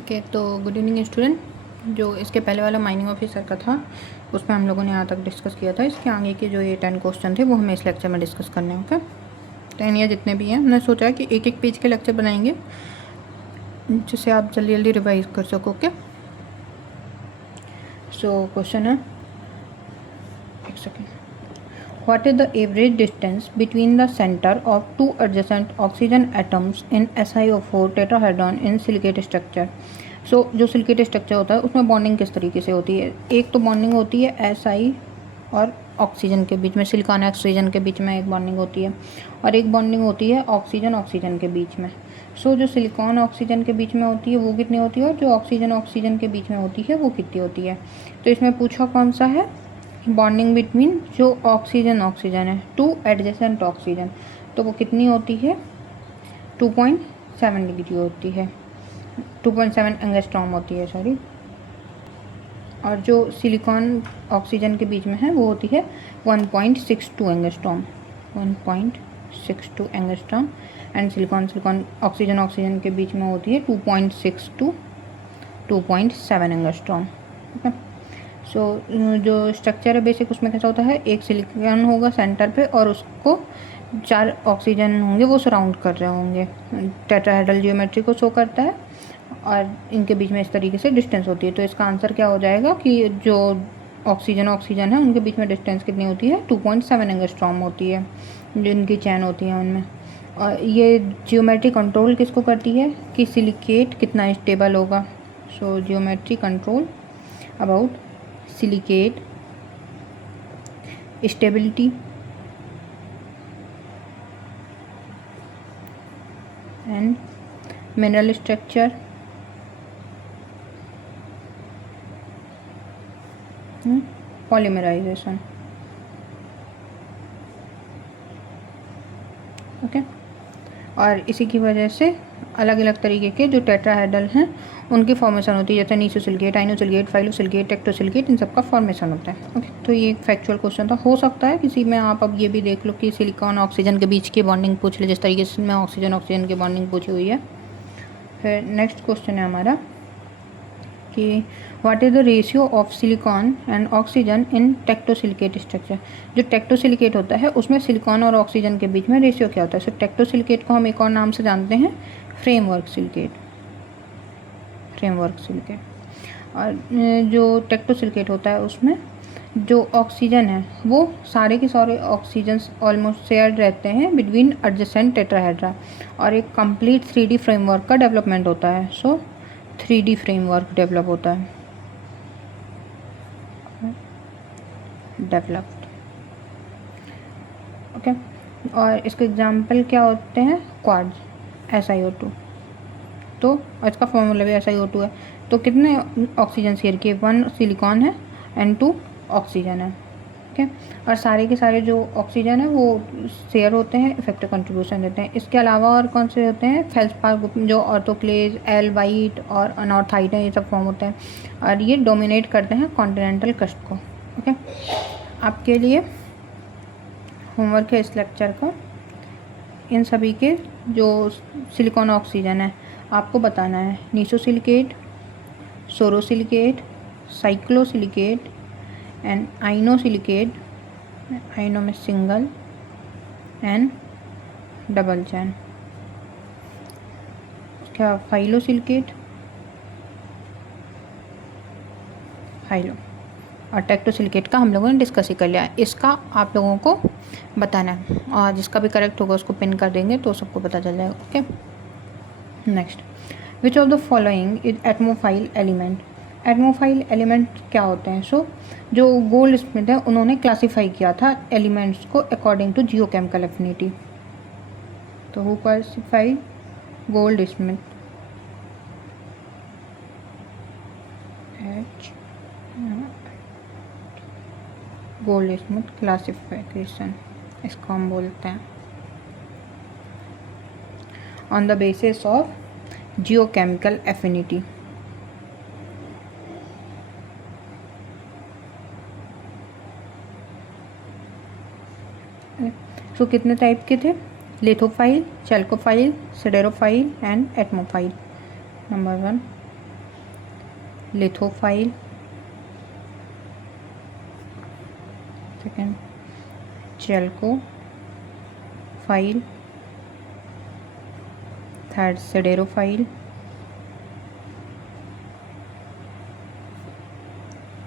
Okay, तो good evening student. जो इसके पहले वाला माइनिंग ऑफिसर का था उसमें हम लोगों ने यहाँ तक डिस्कस किया था। इसके आगे के जो ये 10 क्वेश्चन थे वो हमें इस लेक्चर में डिस्कस करने हैं। ओके, 10 या जितने भी हैं, हमने सोचा है कि एक एक पेज के लेक्चर बनाएंगे जिससे आप जल्दी जल्दी रिवाइज कर सको। ओके, सो क्वेश्चन है, एक second. What is the average distance between the center of two adjacent oxygen atoms in SiO4 tetrahedron in silicate structure? So जो सिलिकेट स्ट्रक्चर होता है उसमें बॉन्डिंग किस तरीके से होती है? एक तो बॉन्डिंग होती है Si और ऑक्सीजन के बीच में, सिलिकॉन ऑक्सीजन के बीच में एक बॉन्डिंग होती है, और एक बॉन्डिंग होती है ऑक्सीजन ऑक्सीजन के बीच में। सो जो सिलिकॉन ऑक्सीजन के बीच में होती है वो कितनी होती है, और जो ऑक्सीजन ऑक्सीजन के बीच में होती है वो कितनी होती है? तो इसमें पूछा कौन सा है, बॉन्डिंग बिटवीन जो ऑक्सीजन ऑक्सीजन है, टू एडजेसेंट ऑक्सीजन, तो वो कितनी होती है? 2.7 डिग्री होती है, 2.7 एंगस्ट्रॉम होती है, सॉरी। और जो सिलिकॉन ऑक्सीजन के बीच में है वो होती है 1.62 angstrom, 1.62 angstrom. And silicon oxygen oxygen के बीच में होती है 2.6 to 2.7 एंगस्ट्रॉम। ओके, सो जो स्ट्रक्चर है बेसिक उसमें कैसा होता है, एक सिलिकॉन होगा सेंटर पे और उसको 4 ऑक्सीजन होंगे वो सराउंड कर रहे होंगे, टेट्राहेड्रल जियोमेट्री को शो करता है, और इनके बीच में इस तरीके से डिस्टेंस होती है। तो इसका आंसर क्या हो जाएगा कि जो ऑक्सीजन ऑक्सीजन है उनके बीच में डिस्टेंस कितनी होती है? 2.7 एंगस्ट्रॉम होती है, जो इनकी चैन होती है उनमें। और ये जियोमेट्री कंट्रोल किसको करती है कि सिलिकेट कितना स्टेबल होगा? So geometry control about silicate stability and mineral structure polymerization। Okay, और इसी की वजह से अलग अलग तरीके के जो टेट्राहेड्रल हैं उनकी फॉर्मेशन होती है, जैसे नीसोसिलिकेट, आइनोसिलिकेट, फाइलोसिलिकेट, टेक्टोसिलिकेट, इन सब का फॉर्मेशन होता है। ओके, तो ये एक फैक्चुअल क्वेश्चन था। हो सकता है किसी में आप अब ये भी देख लो कि सिलिकॉन ऑक्सीजन के बीच की बॉन्डिंग पूछ ले, जिस तरीके से मैं ऑक्सीजन ऑक्सीजन की बॉन्डिंग पूछी हुई है। फिर नेक्स्ट क्वेश्चन है हमारा कि what is the ratio of silicon and oxygen in tectosilicate structure? जो टेक्टोसिलिकेट होता है उसमें सिलिकॉन और ऑक्सीजन के बीच में रेशियो क्या होता है? सो टेक्टोसिलिकेट को हम एक और नाम से जानते हैं, फ्रेमवर्क सिलिकेट, फ्रेमवर्क सिलिकेट। और जो टेक्टोसिलिकेट होता है उसमें जो ऑक्सीजन है वो सारे के सारे ऑक्सीजन ऑलमोस्ट शेयर रहते हैं बिटवीन एडजेसेंट टेट्राहेड्रा, और एक कंप्लीट 3D फ्रेमवर्क का डेवलपमेंट होता है। सो 3D फ्रेमवर्क डेवलप होता है, डेवलप्ड। ओके, और इसके एग्जाम्पल क्या होते हैं? Quartz, SiO2। तो इसका फॉर्मूला भी SiO2 है। तो कितने ऑक्सीजन शेयर किए? 1 सिलिकॉन है एंड 2 ऑक्सीजन है। ओके, और सारे के सारे जो ऑक्सीजन है वो शेयर होते हैं, इफेक्टिव कंट्रीब्यूशन देते हैं। इसके अलावा और कौन से होते हैं? फेल्सपार ग्रुप, जो ऑर्थोक्लेज, एल वाइट और अनॉर्थाइट है, ये सब फॉर्म होते हैं, और ये डोमिनेट करते हैं कॉन्टिनेंटल क्रस्ट को। ओके, आपके लिए होमवर्क है इस लेक्चर का, इन सभी के जो सिलिकॉन ऑक्सीजन है आपको बताना है, नीसोसिलिकेट, सोरोसिलिकेट, साइक्लोसिलिकेट एंड आइनोसिलिकेट, आइनो में सिंगल एंड डबल चैन, क्या फाइलोसिलिकेट, फाइलो, और टेक्टोसिलिकेट का हम लोगों ने डिस्कस ही कर लिया। इसका आप लोगों को बताना है, और जिसका भी करेक्ट होगा उसको पिन कर देंगे तो सबको पता चल जाएगा। Okay, next, which of the following is atmophile element? Atmophile element क्या होते हैं? सो जो गोल्ड स्मिथ है उन्होंने क्लासीफाई किया था एलिमेंट्स को अकॉर्डिंग टू जियोकेमिकल एफिनिटी। तो who classify? Goldschmidt, Goldschmidt classification इसको हम बोलते हैं, on the basis of geochemical affinity. So कितने टाइप के थे? Lithophile, chalcophile, siderophile and atmophile. Number 1 lithophile, second chalcophile, third siderophile,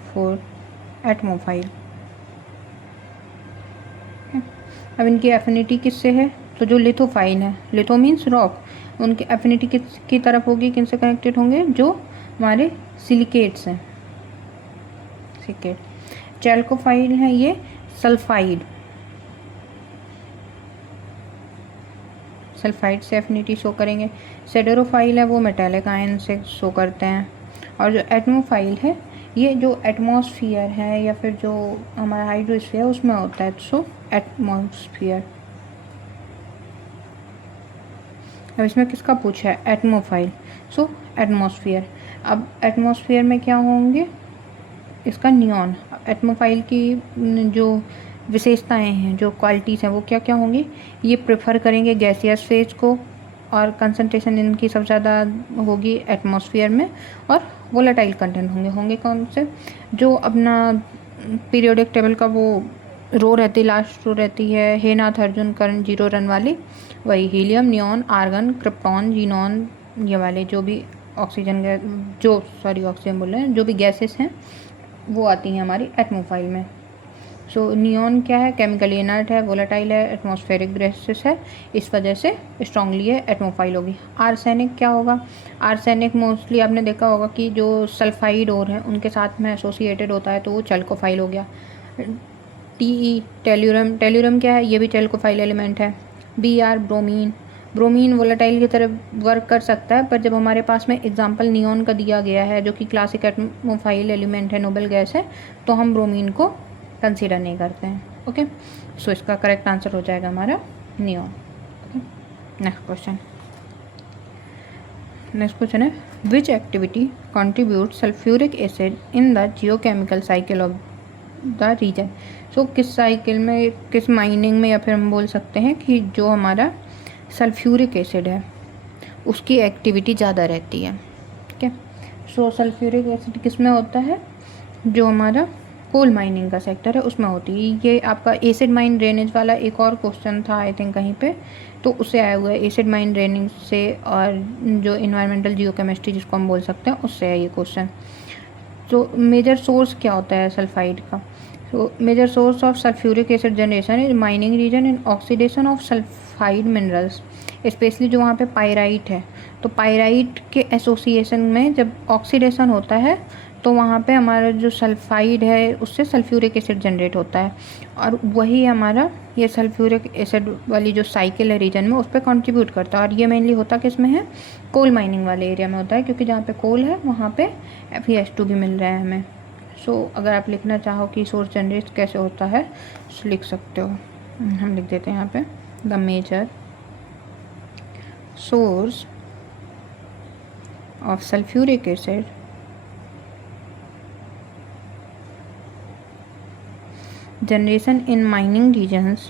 fourth atmophile. अब इनकी एफिनिटी किससे है? तो जो लिथोफाइल है, लिथो मीन्स रॉक, उनकी एफिनिटी किसकी तरफ होगी, किनसे कनेक्टेड होंगे? जो हमारे सिलिकेट्स हैं, सिलिकेट। चैल्कोफाइल है ये सल्फाइड, सल्फाइड से एफिनिटी शो करेंगे। सिडेरोफाइल है वो मेटेलिक आयन से शो करते हैं। और जो एटमोफाइल है ये जो एटमॉस्फियर है या फिर जो हमारा हाइड्रोस्फीयर उसमें होता है, सो एटमॉस्फियर। अब इसमें किसका पूछा है? एटमोफाइल, सो एटमॉस्फियर। अब एटमॉस्फियर में क्या होंगे? इसका नियॉन। एटमोफाइल की जो विशेषताएं हैं, जो क्वालिटीज़ हैं, वो क्या क्या होंगी? ये प्रेफर करेंगे गैसियस फेज को, और कंसंट्रेशन इनकी सबसे ज़्यादा होगी एटमॉस्फेयर में, और वोलेटाइल कंटेंट होंगे कौन से? जो अपना पीरियोडिक टेबल का वो रो रहती, लास्ट रो रहती है, हे नाथ अर्जुन कर्ण 0 रन वाली, वही helium, neon, argon, krypton, xenon, ये वाले जो भी ऑक्सीजन गैस, जो सॉरी ऑक्सीजन बोल रहे हैं, जो भी गैसेस हैं वो आती हैं हमारी एटमोफाइल में। सो नियॉन क्या है? केमिकली इनर्ट है, वोलेटाइल है, एटमॉस्फेरिक गैसेस है, इस वजह से स्ट्रांगली है एटमोफाइल होगी। आर्सेनिक क्या होगा? आर्सेनिक मोस्टली आपने देखा होगा कि जो सल्फाइड और हैं उनके साथ में एसोसिएटेड होता है, तो वो चैल्कोफाइल हो गया। टी टेल्यूरम, टेल्यूरम क्या है? ये भी चैल्कोफाइल एलिमेंट है। Br ब्रोमीन, ब्रोमीन वोलेटाइल की तरह वर्क कर सकता है, पर जब हमारे पास में एग्जांपल नियॉन का दिया गया है जो कि क्लासिक एटमोफाइल एलिमेंट है, नोबल गैस है, तो हम ब्रोमीन को कंसीडर नहीं करते हैं। ओके, सो इसका करेक्ट आंसर हो जाएगा हमारा नियॉन। नेक्स्ट क्वेश्चन है which activity contribute sulphuric acid in the geochemical cycle of the region. So किस साइकिल में, किस माइनिंग में, या फिर हम बोल सकते हैं कि जो हमारा सल्फ्यूरिक एसिड है उसकी एक्टिविटी ज़्यादा रहती है। ठीक है, सो सल्फ्यूरिक एसिड किस में होता है? जो हमारा कोल माइनिंग का सेक्टर है उसमें होती है। ये आपका एसिड माइन ड्रेनेज वाला एक और क्वेश्चन था आई थिंक कहीं पे, तो उससे आया हुआ है, एसिड माइन ड्रेनिंग से, और जो इन्वायरमेंटल जियोकेमिस्ट्री जिसको हम बोल सकते हैं उससे है ये क्वेश्चन। तो मेजर सोर्स क्या होता है सल्फाइड का? तो major source of sulphuric acid generation is mining region in oxidation of sulphide minerals, especially जो वहाँ पे पायराइट है, तो पायराइट के एसोसिएशन में जब ऑक्सीडेशन होता है तो वहाँ पे हमारा जो सल्फाइड है उससे सल्फ्यूरिक एसिड जनरेट होता है, और वही हमारा ये सल्फ्यूरिक एसिड वाली जो साइकिल है रीजन में उस पर कॉन्ट्रीब्यूट करता है। और ये मेनली होता किस में है? कोल माइनिंग वाले एरिया में होता है, क्योंकि जहाँ पे कोल है वहाँ पे FeS2 भी मिल रहा है हमें। सो अगर आप लिखना चाहो कि सोर्स जनरेट कैसे होता है तो लिख सकते हो। हम लिख देते हैं यहाँ पे the major source of sulphuric acid generation in mining regions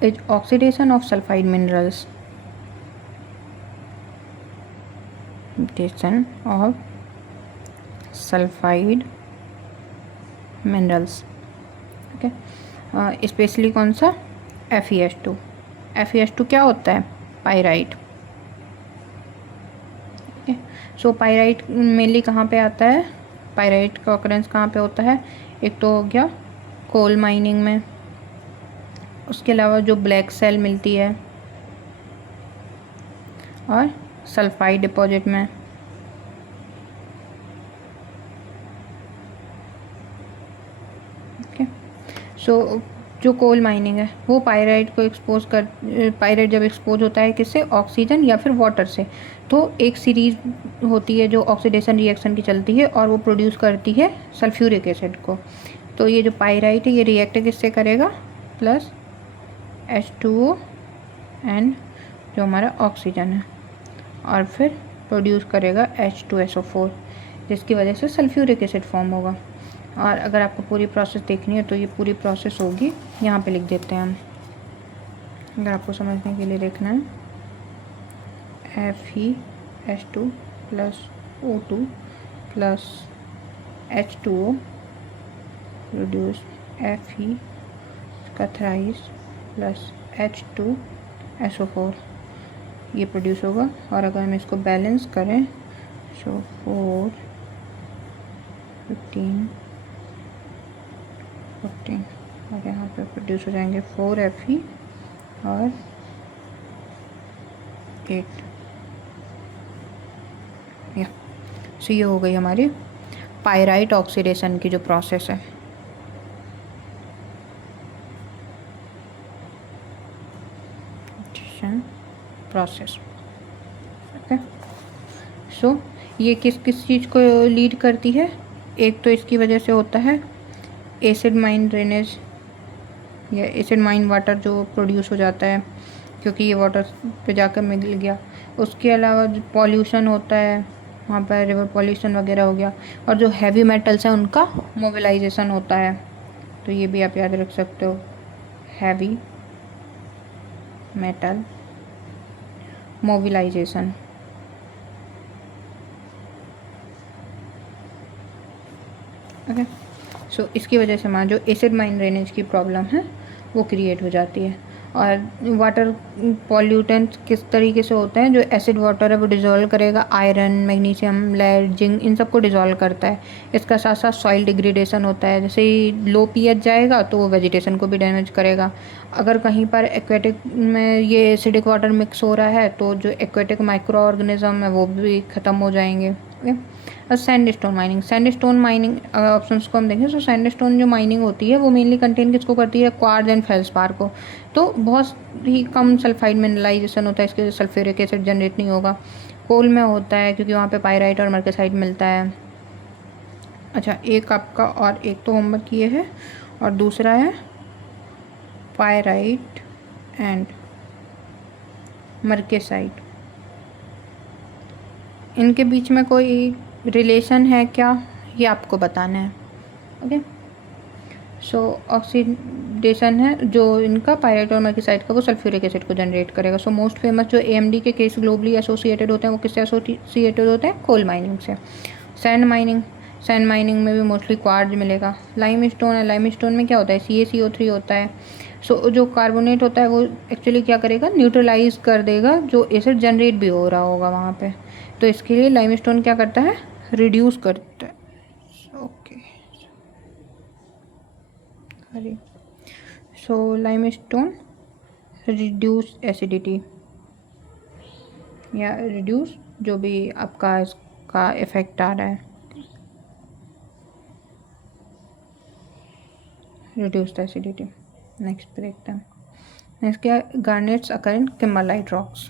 is oxidation of sulfide minerals, oxidation of sulfide minerals। Okay, specially कौन सा? FeS2। FeS2 क्या होता है? पायराइट। सो पायराइट मेनली कहाँ पे आता है? पायराइट का ऑकरेंस कहाँ पे होता है? एक तो हो गया कोल माइनिंग में, उसके अलावा जो ब्लैक सेल मिलती है, और सल्फाइड डिपॉजिट में। ओके, सो जो कोल माइनिंग है वो पायराइट को एक्सपोज कर, पायराइट जब एक्सपोज होता है किससे? ऑक्सीजन या फिर वाटर से, तो एक सीरीज होती है जो ऑक्सीडेशन रिएक्शन की चलती है और वो प्रोड्यूस करती है सल्फ्यूरिक एसिड को। तो ये जो पायराइट है ये रिएक्ट किससे करेगा? प्लस H2O एंड जो हमारा ऑक्सीजन है, और फिर प्रोड्यूस करेगा H2SO4, जिसकी वजह से सल्फ्यूरिक एसिड फॉर्म होगा। और अगर आपको पूरी प्रोसेस देखनी है तो ये पूरी प्रोसेस होगी, यहाँ पे लिख देते हैं हम, अगर आपको समझने के लिए देखना है। FeH2 plus O2 plus H2O produce Fe का थ्राइस प्लस H2SO4 ये प्रोड्यूस होगा। और अगर हम इसको बैलेंस करें सो 4 15 14 और यहाँ पे प्रोड्यूस हो जाएंगे 4 Fe और 8 या। सो ये हो गई हमारी पायराइट ऑक्सीडेशन की जो प्रोसेस है। Process okay. सो ये किस किस चीज़ को लीड करती है? एक तो इसकी वजह से होता है एसिड माइन ड्रेनेज या एसिड माइन वाटर जो प्रोड्यूस हो जाता है क्योंकि ये वाटर पे जाकर मिल गया। उसके अलावा जो पॉल्यूशन होता है वहाँ पर रिवर पॉल्यूशन वगैरह हो गया। और जो हैवी मेटल्स हैं उनका मोबिलाइजेशन होता है, तो ये भी आप याद रख सकते हो, हैवी मेटल मोबिलाइजेशन। ओके। सो इसकी वजह से हमारा जो एसिड माइन ड्रेनेज की प्रॉब्लम है वो क्रिएट हो जाती है। और वाटर पॉल्यूटेंट किस तरीके से होते हैं? जो एसिड वाटर है वो डिज़ोल्व करेगा आयरन, मैग्नीशियम, लेड, जिंक, इन सबको डिज़ोल्व करता है। इसका साथ साथ सॉइल डिग्रेडेशन होता है, जैसे ही लो पीएच जाएगा तो वो वेजिटेशन को भी डैमेज करेगा। अगर कहीं पर एक्वेटिक में ये एसिडिक वाटर मिक्स हो रहा है तो जो एक्वेटिक माइक्रो ऑर्गेनिज्म है वो भी ख़त्म हो जाएंगे। Okay. Sandstone mining, sandstone mining options को हम देखें तो सैंडस्टोन जो माइनिंग होती है वो मेनली कंटेन किसको करती है? क्वार्ट्ज एंड फेल्सपार को। तो बहुत ही कम सल्फाइड मिनरलाइजेशन होता है, इसके सल्फ्यूरिक एसिड जनरेट नहीं होगा। कोल में होता है क्योंकि वहाँ पे पायराइट और मर्केसाइट मिलता है। अच्छा, एक आपका और एक तो होमवर्क ये है और दूसरा है पायराइट एंड मर्केसाइट, इनके बीच में कोई रिलेशन है क्या, ये आपको बताना है। ओके। सो ऑक्सीडेशन है जो इनका पायराइट और मर्केसाइट का, वो सल्फ्यूरिक एसिड को जनरेट करेगा। सो मोस्ट फेमस जो AMD के केस ग्लोबली एसोसिएटेड होते हैं वो किससे एसोसिएटेड होते हैं? कोल माइनिंग से। सैंड माइनिंग, सैंड माइनिंग में भी मोस्टली क्वार्ट्ज मिलेगा। लाइम स्टोन है, लाइम स्टोन में क्या होता है? CaCO3 होता है। सो जो कार्बोनेट होता है वो एक्चुअली क्या करेगा? न्यूट्रलाइज कर देगा जो एसिड जनरेट भी हो रहा होगा वहाँ पे। तो इसके लिए लाइम स्टोन क्या करता है? रिड्यूस करता है। ओके। अरे सो लाइम स्टोन रिड्यूस एसिडिटी या रिड्यूस जो भी आपका इसका इफेक्ट आ रहा है, रिड्यूस एसिडिटी। नेक्स्ट पे देखते हैं। नेक्स्ट क्या है? Garnets occur in kimberlite rocks.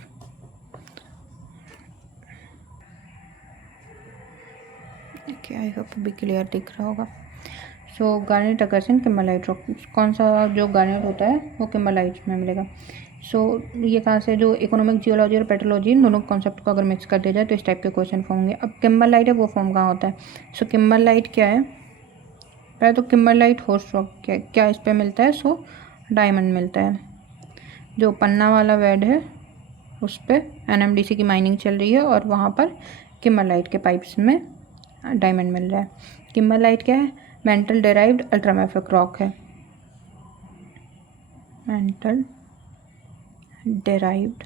Okay, I hope भी क्लियर दिख रहा होगा। So garnet occurs in kimberlite rock. कौन सा जो गार्नेट होता है वो किम्बरलाइट में मिलेगा। सो ये कहाँ से? जो इकोनॉमिक जियोलॉजी और पेट्रोलॉजी, इन दोनों कॉन्सेप्ट को अगर मिक्स कर दिया जाए तो इस टाइप के क्वेश्चन फॉर्म होंगे। अब किम्बरलाइट है वो फॉर्म कहाँ होता है? सो किम्बरलाइट क्या है? पहले तो किम्बरलाइट होस्ट रॉक क्या क्या इस पर मिलता है? सो डायमंड मिलता है। जो पन्ना वाला वेड है उस पर NMDC की माइनिंग चल रही है और वहाँ पर किम्बरलाइट के पाइप्स में डायमंड मिल रहा है। किम्बरलाइट क्या है? मेंटल डेराइव्ड अल्ट्रामेफिक रॉक है। Mental derived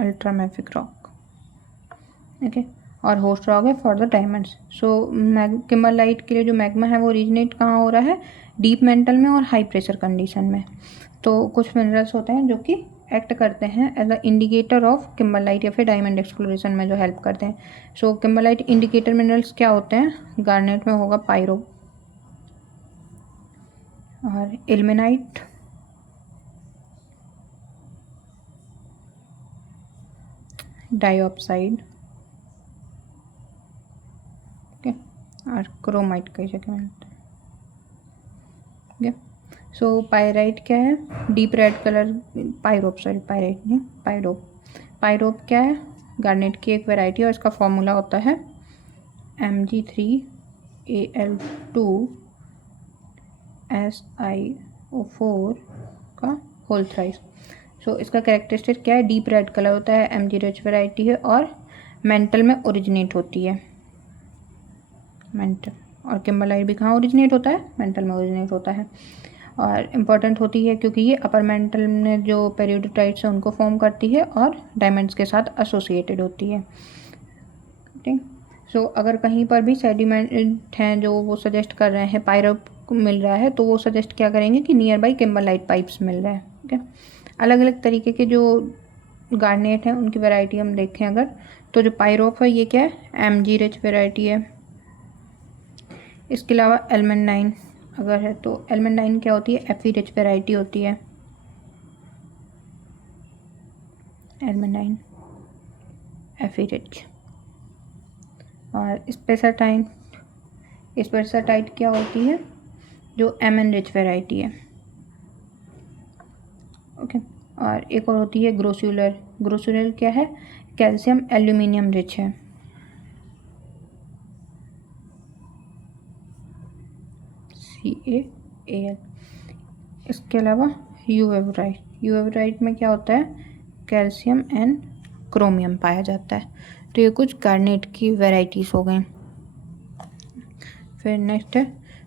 ultramafic rock. Okay. और होस्ट रॉक है for the diamonds. So kimberlite के लिए जो मैग्मा है वो ओरिजिनेट कहाँ हो रहा है? डीप मेंटल में और हाई प्रेशर कंडीशन में। तो कुछ मिनरल्स होते हैं जो कि एक्ट करते हैं as a indicator of kimberlite या फिर डायमंड एक्सप्लोरेशन में जो हेल्प करते हैं। सो किम्बरलाइट इंडिकेटर मिनरल्स क्या होते हैं? गार्नेट में होगा पायरो और इल्मेनाइट, डाइऑक्साइड, ओके, और क्रोमाइट कई जगह मिलता है। ओके। सो पायराइट क्या है? Deep red colour, pyrope, sorry pyrite नहीं, पायरोप। पायरोप क्या है? गार्नेट की एक वैरायटी और इसका फॉर्मूला होता है Mg3Al2SiO4 का होल थ्राइस। सो इसका कैरेक्टरिस्टिक क्या है? डीप रेड कलर होता है, Mg रिच वेराइटी है और मेंटल में ओरिजिनेट होती है। मेंटल और किम्बरलाइट भी कहाँ ओरिजिनेट होता है? मेंटल में ओरिजिनेट होता है। और इम्पॉर्टेंट होती है क्योंकि ये अपर मेंटल में जो पेरियोडोटाइट्स हैं उनको फॉर्म करती है और डायमंड्स के साथ एसोसिएटेड होती है। ठीक। सो अगर कहीं पर भी सेडिमेंट हैं जो वो सजेस्ट कर रहे हैं पाइरोप मिल रहा है, तो वो सजेस्ट क्या करेंगे कि नियर बाई किम्बरलाइट पाइप्स मिल रहे हैं। ठीक है। अलग अलग तरीके के जो गार्नेट हैं उनकी वैरायटी हम देखें अगर, तो जो पाइरोप है ये क्या है? Mg रिच वैरायटी है। इसके अलावा एल्मेंडाइन अगर है तो एल्मेंडाइन क्या होती है? Fe रिच वैरायटी होती है। एल्मेंडाइन Fe रिच। और स्पेसाटाइट क्या होती है? जो Mn रिच वैरायटी है। ओके। और एक और होती है ग्रोसुलर क्या है? कैल्शियम एल्यूमिनियम रिच है। CaAl। इसके अलावा यूवेराइट में क्या होता है? कैल्शियम एंड क्रोमियम पाया जाता है। तो ये कुछ गार्नेट की वैरायटीज हो गई। फिर नेक्स्ट है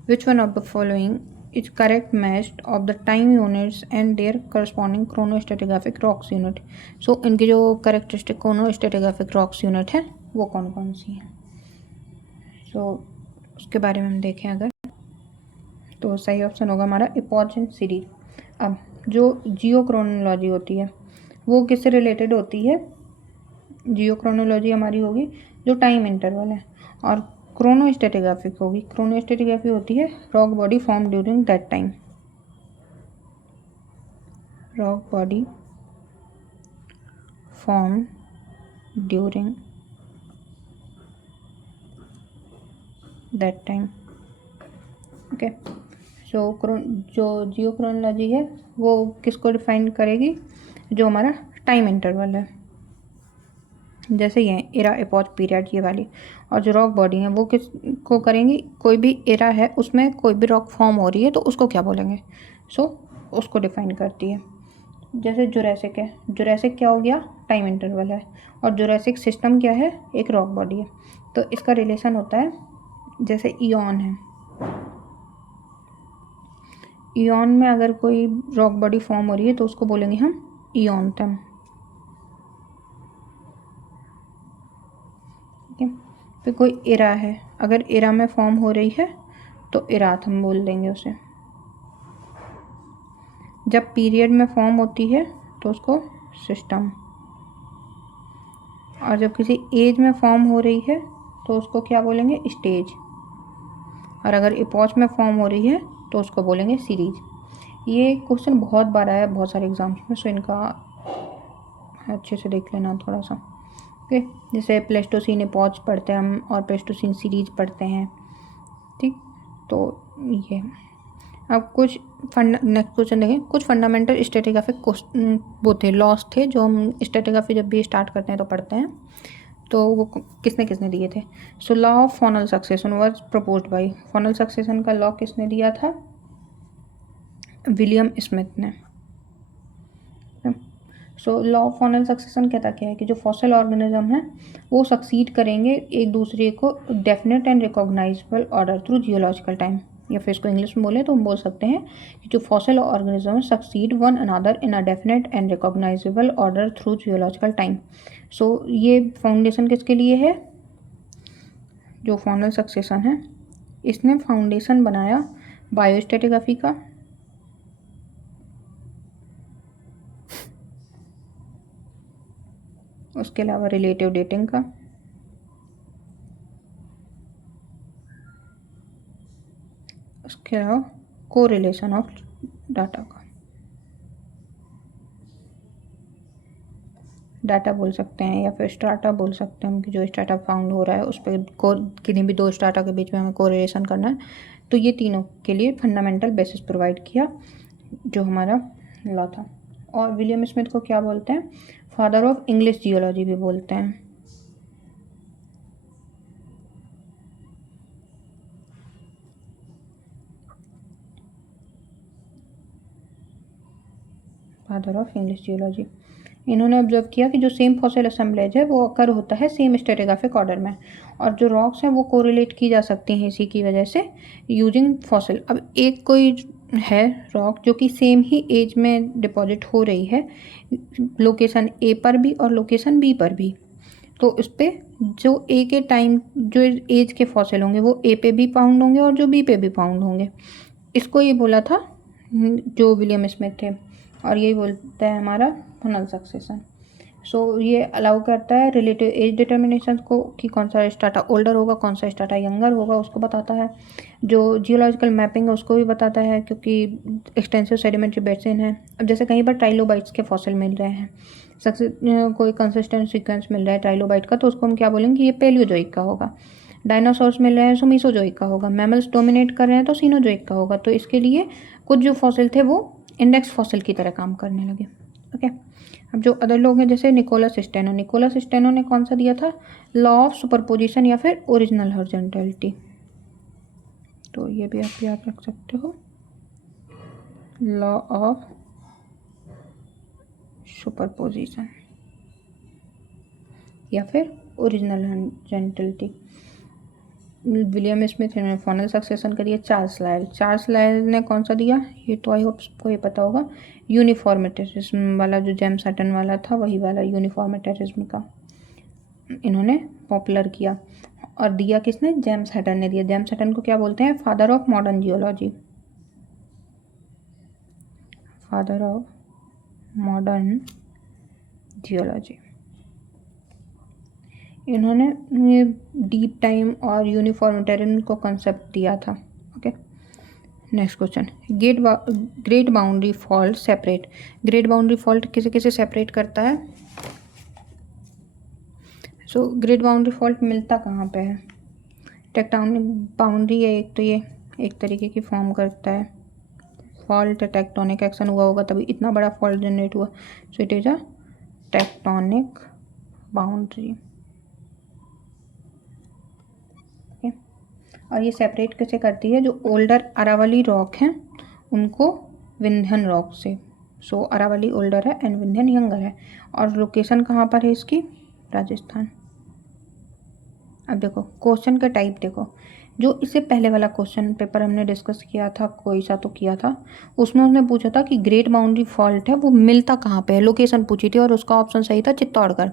which one of the following is correct matched of the time units and their corresponding chronostratigraphic rocks unit. So इनकी जो करेक्टरिस्टिक क्रोनोस्टेटिग्राफिक रॉक्स यूनिट है वो कौन कौन सी हैं? सो उसके बारे में हम देखें अगर, तो सही ऑप्शन होगा हमारा एपॉच एंड सीरीज। अब जो जियोक्रोनोलॉजी होती है वो किससे रिलेटेड होती है? जियोक्रोनोलॉजी हमारी होगी जो टाइम इंटरवल है, और क्रोनोस्टेटिग्राफिक होगी। क्रोनोस्टेटिग्राफी होती है rock body form during that time. Rock body form during that time. Okay. So जो जियोक्रोनोलॉजी है वो किसको डिफाइन करेगी? जो हमारा टाइम इंटरवल है, जैसे ये एरा एपॉच पीरियड ये वाली। और जो रॉक बॉडी है वो किस को करेंगी? कोई भी एरा है उसमें कोई भी रॉक फॉर्म हो रही है तो उसको क्या बोलेंगे? सो उसको डिफाइन करती है। जैसे जुरैसिक है, जुरैसिक क्या हो गया? टाइम इंटरवल है। और जुरैसिक सिस्टम क्या है? एक रॉक बॉडी है। तो इसका रिलेशन होता है जैसे ईऑन है, ईऑन में अगर कोई रॉक बॉडी फॉर्म हो रही है तो उसको बोलेंगे हम ईऑनथम। ठीक है। फिर कोई एरा है, अगर एरा में फॉर्म हो रही है तो एराथम बोल देंगे उसे। जब पीरियड में फॉर्म होती है तो उसको सिस्टम। और जब किसी एज में फॉर्म हो रही है तो उसको क्या बोलेंगे? स्टेज। और अगर एपॉच में फॉर्म हो रही है तो उसको बोलेंगे सीरीज। ये क्वेश्चन बहुत बार आया है बहुत सारे एग्जाम्स में, सो इनका अच्छे से देख लेना थोड़ा सा। ओके। जैसे प्लेस्टोसीन एपॉच पढ़ते हैं हम और प्लेस्टोसीन सीरीज पढ़ते हैं। ठीक। तो ये अब कुछ नेक्स्ट क्वेश्चन देखें। कुछ फंडामेंटल स्ट्रेटिग्राफिक वो थे लॉस थे जो हम स्ट्रेटिग्राफी जब भी स्टार्ट करते हैं तो पढ़ते हैं, तो वो किसने किसने दिए थे? So law of faunal succession was proposed by, faunal succession का लॉ किसने दिया था? विलियम स्मिथ ने। So law of faunal succession कहता क्या है कि जो फॉसिल ऑर्गेनिज्म है वो सक्सीड करेंगे एक दूसरे को definite and recognisable order through geological time. या फिर इसको इंग्लिश में बोले तो हम बोल सकते हैं कि जो fossil organism succeed one another in a definite and recognisable order through geological time. So ये फाउंडेशन किसके लिए है? जो फॉनल सक्सेशन है इसने फाउंडेशन बनाया बायोस्ट्रेटिग्राफी का, उसके अलावा रिलेटिव डेटिंग का, उसके अलावा कोरिलेशन ऑफ डाटा का। डाटा बोल सकते हैं या फिर स्टार्टा बोल सकते हैं कि जो स्टार्टा फाउंड हो रहा है उस पर किन्हीं भी दो स्टार्टा के बीच में हमें कोरिलेशन करना है। तो ये तीनों के लिए फंडामेंटल बेसिस प्रोवाइड किया जो हमारा लॉ था। और विलियम स्मिथ को क्या बोलते हैं? फादर ऑफ इंग्लिश जियोलॉजी भी बोलते हैं। Father of English geology. इन्होंने ऑब्जर्व किया कि जो सेम फॉसिल असेंबलेज है वो अकर होता है सेम स्ट्रेटिग्राफिक ऑर्डर में, और जो रॉक्स हैं वो कोरिलेट की जा सकती हैं इसी की वजह से यूजिंग फॉसिल। अब एक कोई है रॉक जो कि सेम ही एज में डिपॉजिट हो रही है, लोकेशन ए पर भी और लोकेशन बी पर भी, तो इस पर जो ए के टाइम जो एज के फॉसिल होंगे वो ए पे भी फाउंड होंगे और जो बी पे भी फाउंड होंगे। इसको ये बोला था जो विलियम स्मिथ थे, और यही बोलता है हमारा फनल सक्सेशन। सो ये अलाउ करता है रिलेटिव एज डिटर्मिनेशन को कि कौन सा स्टार्टा ओल्डर होगा कौन सा स्टार्टा यंगर होगा, उसको बताता है। जो जियोलॉजिकल मैपिंग है उसको भी बताता है, क्योंकि एक्सटेंसिव सेडिमेंट्री बेसिन है। अब जैसे कहीं पर ट्राइलोबाइट्स के फॉसिल मिल रहे हैं, कोई कंसिस्टेंट सीक्वेंस मिल रहा है ट्राइलोबाइट का, तो उसको हम क्या बोलेंगे, ये पेलियोजोइक का होगा। डायनासोर्स मिल रहे हैं तो मीसोजोइक का होगा। मैमल्स डोमिनेट कर रहे हैं तो सीनोजोइक का होगा। तो इसके लिए कुछ जो फॉसिल थे वो इंडेक्स फॉसिल की तरह काम करने लगे। ओके, अब जो अदर लोग हैं जैसे निकोलस स्टेनो ने कौन सा दिया था, लॉ ऑफ सुपरपोजिशन या फिर ओरिजिनल हॉरिजॉन्टैलिटी। तो ये भी आप याद रख सकते हो, लॉ ऑफ सुपरपोजिशन या फिर ओरिजिनल हॉरिजॉन्टैलिटी। विलियम स्मिथ ने फनल सक्सेशन करी है। चार्ल्स लायल ने कौन सा दिया, ये तो आई होप सबको ये पता होगा, यूनिफॉर्मिटेरिज्म वाला, जो जेम्स हटन वाला था वही वाला यूनिफॉर्मिटेरिज्म का इन्होंने पॉपुलर किया। और दिया किसने, जेम्स हटन ने दिया। जेम्स हटन को क्या बोलते हैं, father of modern geology, father of modern geology. इन्होंने ये डीप टाइम और यूनिफॉर्मिटेरिज्म को कंसेप्ट दिया था। Okay, next question, great boundary fault separate. Great boundary fault किसे किसे सेपरेट करता है। सो ग्रेट बाउंड्री फॉल्ट मिलता कहाँ पे है, टेक्टोनिक बाउंड्री है एक, तो ये एक तरीके की फॉर्म करता है फॉल्ट, टेक्टोनिक एक्शन हुआ होगा तभी इतना बड़ा फॉल्ट जनरेट हुआ। So it is a tectonic boundary. और ये सेपरेट कैसे करती है, जो ओल्डर अरावली रॉक हैं उनको विंध्यन रॉक से। सो अरावली ओल्डर है एंड विंध्यन यंगर है, और लोकेशन कहाँ पर है इसकी, राजस्थान। अब देखो क्वेश्चन का टाइप देखो, जो इससे पहले वाला क्वेश्चन पेपर हमने डिस्कस किया था, कोई सा तो किया था, उसमें उसने पूछा था कि ग्रेट बाउंड्री फॉल्ट है वो मिलता कहाँ पे है, लोकेशन पूछी थी और उसका ऑप्शन सही था चित्तौड़गढ़।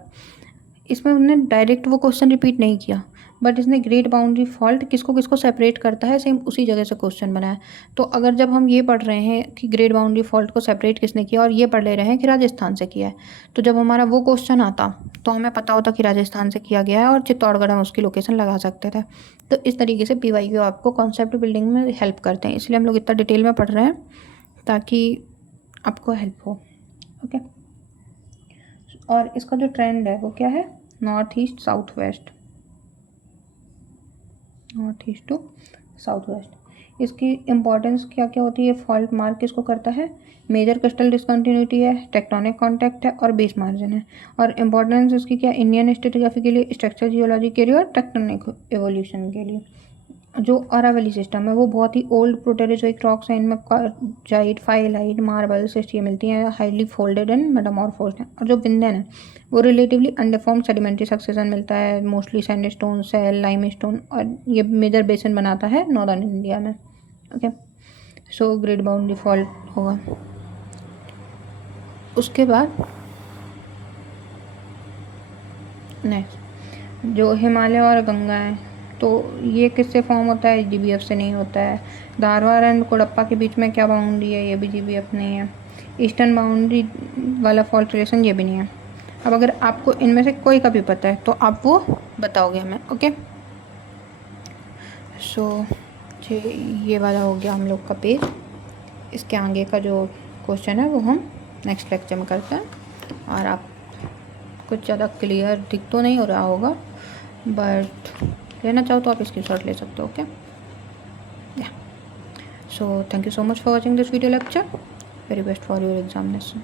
इसमें उन्होंने डायरेक्ट वो क्वेश्चन रिपीट नहीं किया, बट इसने ग्रेट बाउंड्री फॉल्ट किसको किसको सेपरेट करता है सेम उसी जगह से क्वेश्चन बनाया। तो अगर जब हम ये पढ़ रहे हैं कि ग्रेट बाउंड्री फॉल्ट को सेपरेट किसने किया और ये पढ़ ले रहे हैं कि राजस्थान से किया है, तो जब हमारा वो क्वेश्चन आता तो हमें पता होता कि राजस्थान से किया गया है और चित्तौड़गढ़ हम उसकी लोकेशन लगा सकते थे। तो इस तरीके से PYQ आपको कॉन्सेप्ट बिल्डिंग में हेल्प करते हैं, इसलिए हम लोग इतना डिटेल में पढ़ रहे हैं ताकि आपको हेल्प हो। ओके, और इसका जो ट्रेंड है वो क्या है, north east south west, north east to south west. इसकी इम्पोर्टेंस क्या क्या होती है, फॉल्ट मार्क किसको करता है, मेजर क्रिस्टल डिसकंटिन्यूटी है, टेक्टोनिक कॉन्टैक्ट है और बेस मार्जिन है। और इम्पोर्टेंस इसकी क्या, इंडियन स्ट्रेटिग्राफी के लिए, स्ट्रक्चर जियोलॉजी के लिए और टेक्टोनिक एवोल्यूशन के लिए। जो अरावली सिस्टम है वो बहुत ही ओल्ड प्रोटेरोजोइक रॉक्स हैं, इनमें क्वार्टजाइट, फाइलाइट, मार्बल्स ये मिलती हैं, हाईली फोल्डेड एंड मेटामॉर्फोज्ड हैं। और जो विंध्यन है वो रिलेटिवली अनडिफॉर्म्ड सेडिमेंट्री सक्सेशन मिलता है, मोस्टली सैंडस्टोन, सेल, लाइमस्टोन, और ये मेजर बेसिन बनाता है नॉर्दर्न इंडिया में। Okay, so great boundary fault होगा। उसके बाद नेक्स्ट जो हिमालय और गंगा है, तो ये किससे फॉर्म होता है, GBF से नहीं होता है। धारवाड़ एंड कोडप्पा के बीच में क्या बाउंड्री है, ये भी GBF नहीं है। ईस्टर्न बाउंड्री वाला फॉल्ट रिलेशन ये भी नहीं है। अब अगर आपको इनमें से कोई का भी पता है तो आप वो बताओगे हमें। ओके, सो ये वाला हो गया हम लोग का पेज। इसके आगे का जो क्वेश्चन है वो हम नेक्स्ट लेक्चर में करते हैं। और आप कुछ ज़्यादा क्लियर दिख तो नहीं हो रहा होगा, बट लेना चाहो तो आप इसकी शॉट ले सकते हो। ओके, या so thank you so much for watching this video lecture. Very best for your examination.